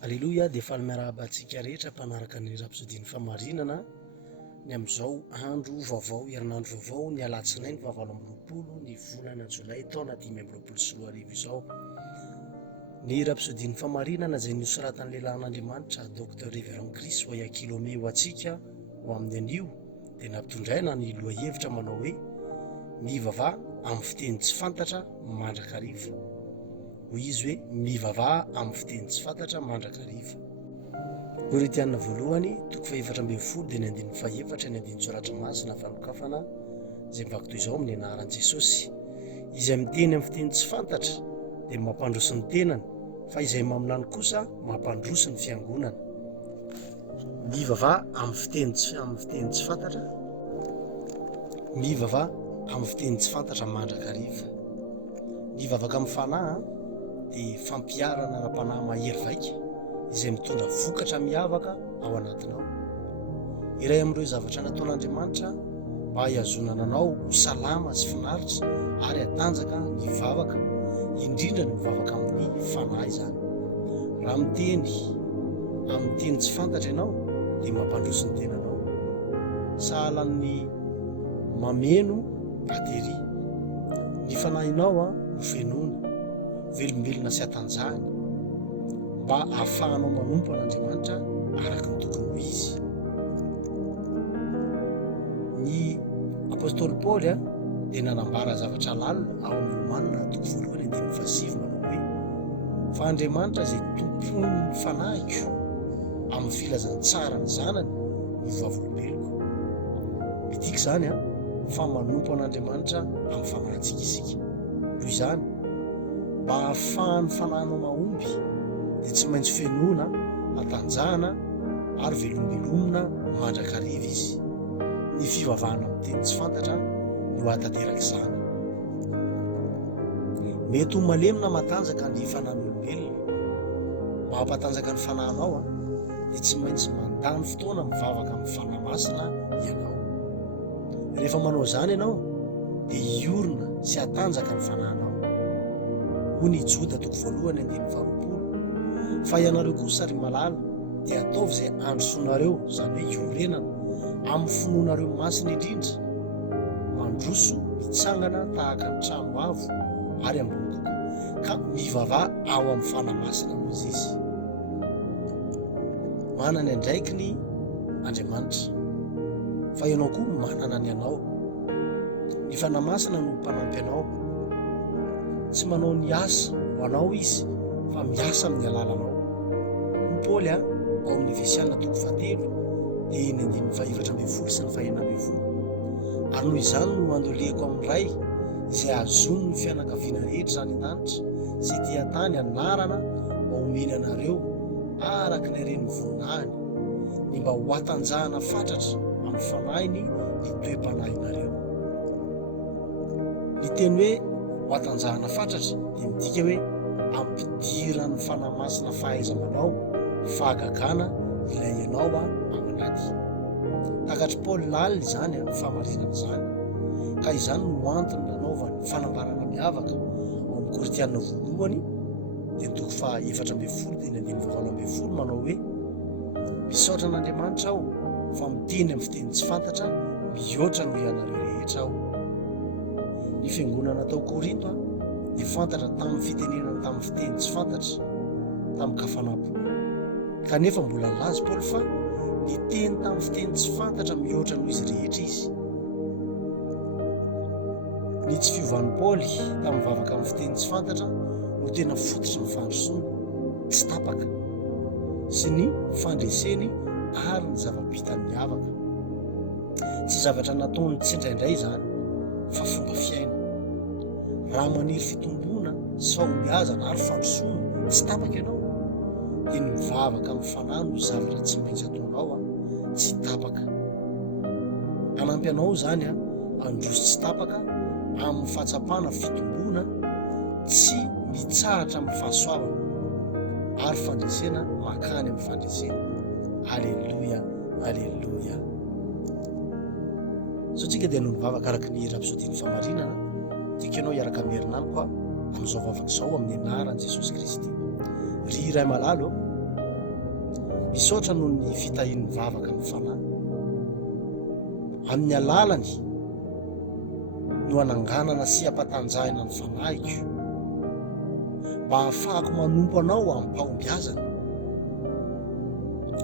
Aleloia, dia efa miarahaba-antsika rehetra mpanaraka ny rapsodiny famarinana ny amin'izao andro vaovao, herinandro vaovao, ny alatsinainy 20 ny volana jolay taona 2024 izao. Ny rapsodiny famarinana izay nosoratan'ny lehilahin'Andriamanitra Dr Révérend Chris Oyakhilome ho antsika ho amin'ny anio dia nampitondraina ny lohahevitra manao hoe mivavaha amin'ny fiteny tsy fantatra mandrakariva. Hoy izy hoe mivavaha amin'ny fiteny tsy fantatra mandrakariva. Koritianina voalohany toko faha 4 dia ny andininy faha 4 ny andininy tsoratra masina fanokafana izay mivako toy izao amin'ny anaran'i Jesosy. Izay miteny amin'ny fiteny tsy fantatra dia mampandroso ny tenany, fa izay maminany kosa mampandroso ny fiangonana. Mivavaha amin'ny fiteny tsy fantatra, mivavaha amin'ny fiteny tsy fantatra mandrakariva. Mivavaka amin'ny fanahy dia fampiarana ara-panahy mahery vaika izay mitondra vokatra miavaka ao anatinao. Iray amin'ireo zavatra nataon'Andriamanitra mba hiazonana anao ho salama sy finaritra ary hatanjaka ny vavaka, indrindra ny mivavaka amin'ny fanahy izany. Raha miteny amin'ny teny tsy fantatra ianao dia mampandroso ny tenanao, sahalan'ny mameno batery. Ny fanahinao ho fenoina, velombelona sy hatanjahana mba ahafahanao manompo an'Andriamanitra araka ny tokony ho izy. Ny apôstôly Paoly dia nanambara zavatra lalina ao amin'ny Romanina toko 1:7 manao hoe fa Andriamanitra izay tompon'ny fanahiko amin'ny filazantsara ny zanany ny vavolombeloko. Midika izany fa manompo an'Andriamanitra amin'ny fanahintsika isika. Noho izany mba ahafahan'ny fanahinao mahomby dia tsy maintsy fenoina, hatanjahana ary velombelomina mandrakariva izy. Ny fivavahana amin'ny teny tsy fantatra no hatateraka izany. Mety ho malemina matanjaka ny fanahin'olombelona. Mba hampatanjaka ny fanahinao dia tsy maintsy mandany fotoana mivavaka amin'ny fanahy masina ianao. Rehefa manao izany ianao dia hiorina sy hatanjaka ny fanahinao. Hoy ny Joda toko 1:20 fa ianareo kosa ry malala dia ataovy izay androsoanareo, izany hoe iorenana amin'ny finoanareo masina indrindra, mandroso mitsangana tahaka ny trano avo ary ambony ka mivavaha ao amin'ny fanahy masina nozy izy. Manana andraiky ny Andriamanitra, fa ianao koa manana ny anao. Ny fanahy masina no mpanampy anao, tsy manao ny asa ho anao izy fa miasa amin'ny alalanao. Ny Paoly ao amin'ny Efesiana toko 7 dia ny andininy faha 12 sy ny faha 19. Ary noho izany no andoleko amin'ny ray izay azony ny fianakaviana rehetra zany an-danitra sy ety an-tany anarana mba homeny anareo araka ny haren'ny voninahiny, ny mba ho hatanjahana fatratra amin'ny fanahiny ny toe-panahinareo. Ny teny hoe ho hatanjahana fatratra dia midika hoe ampidiran'ny fanahy masina fahaiza-manao, fahagagana ilay ianao ao anaty. Takatry Paoly lalina izany famarinana izany, ka izany no antony nanaovany fanambarana miavaka ao amin'ny Koritianina voalohany dia toko faha 4 dia ny andininy 7 manao hoe misaotra an'Andriamanitra aho fa miteny amin'ny fiteny tsy fantatra mihoatra noho ianareo rehetra aho. Ny fiangonana tao Korinto dia fantatra tamin'ny fitenenana tamin'ny fiteny tsy fantatra tamin'ny kafanampo, kanefa mbola laza Paoly fa niteny tamin'ny fiteny tsy fantatra mihoatra noho izy rehetra izy. Ny tsy fiovan'ny Paoly tamin'ny vavaka amin'ny fiteny tsy fantatra no tena fototry ny fandrosoana tsy tapaka sy ny fandreseny ary ny zava-bitany miavaka. Tsy zavatra nataony tsy indraindray izany fa fomba fiaina. Raha maniry fitombona sy fahombiazana ary fandrosoana tsy tapaka ianao dia ny mivavaka amin'ny fanahy no zavatra tsy maintsy ataonao tsy tapaka. Anampy anao izany androso tsy tapaka amin'ny fahatsapana fitombona tsy mitsahatra amin'ny fahasoavana ary fandresena makany amin'ny fandresena. Aleluia, aleluia. So tsika dia no mivavaka araka ny rapsodiny famarinana, tiakanao hiaraka mierinaniko amin'izao vavaka izao amin'ny anaran'i Jesosy Kristy. Ry iray malalo misaotra noho ny fitahian'ny vavaka amin'ny fanahy. Amin'ny alalany no ananganana sy ampatanjahina ny fanahiko mba hahafahako manompo anao amin'ny fahombiazana.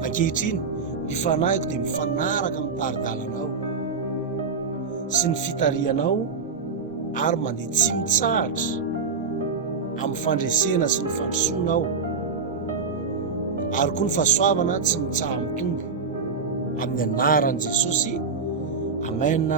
Ankehitriny ny fanahiko dia mifanaraka amin'ny taridalanao sy ny fitarianao ary mandeha tsy mitsahatra amin'ny fandresena sy ny fandrosoana aho, ary koa ny fahasoavana tsy mitsaha mitombo. Amin'ny anaran'i Jesosy, amen.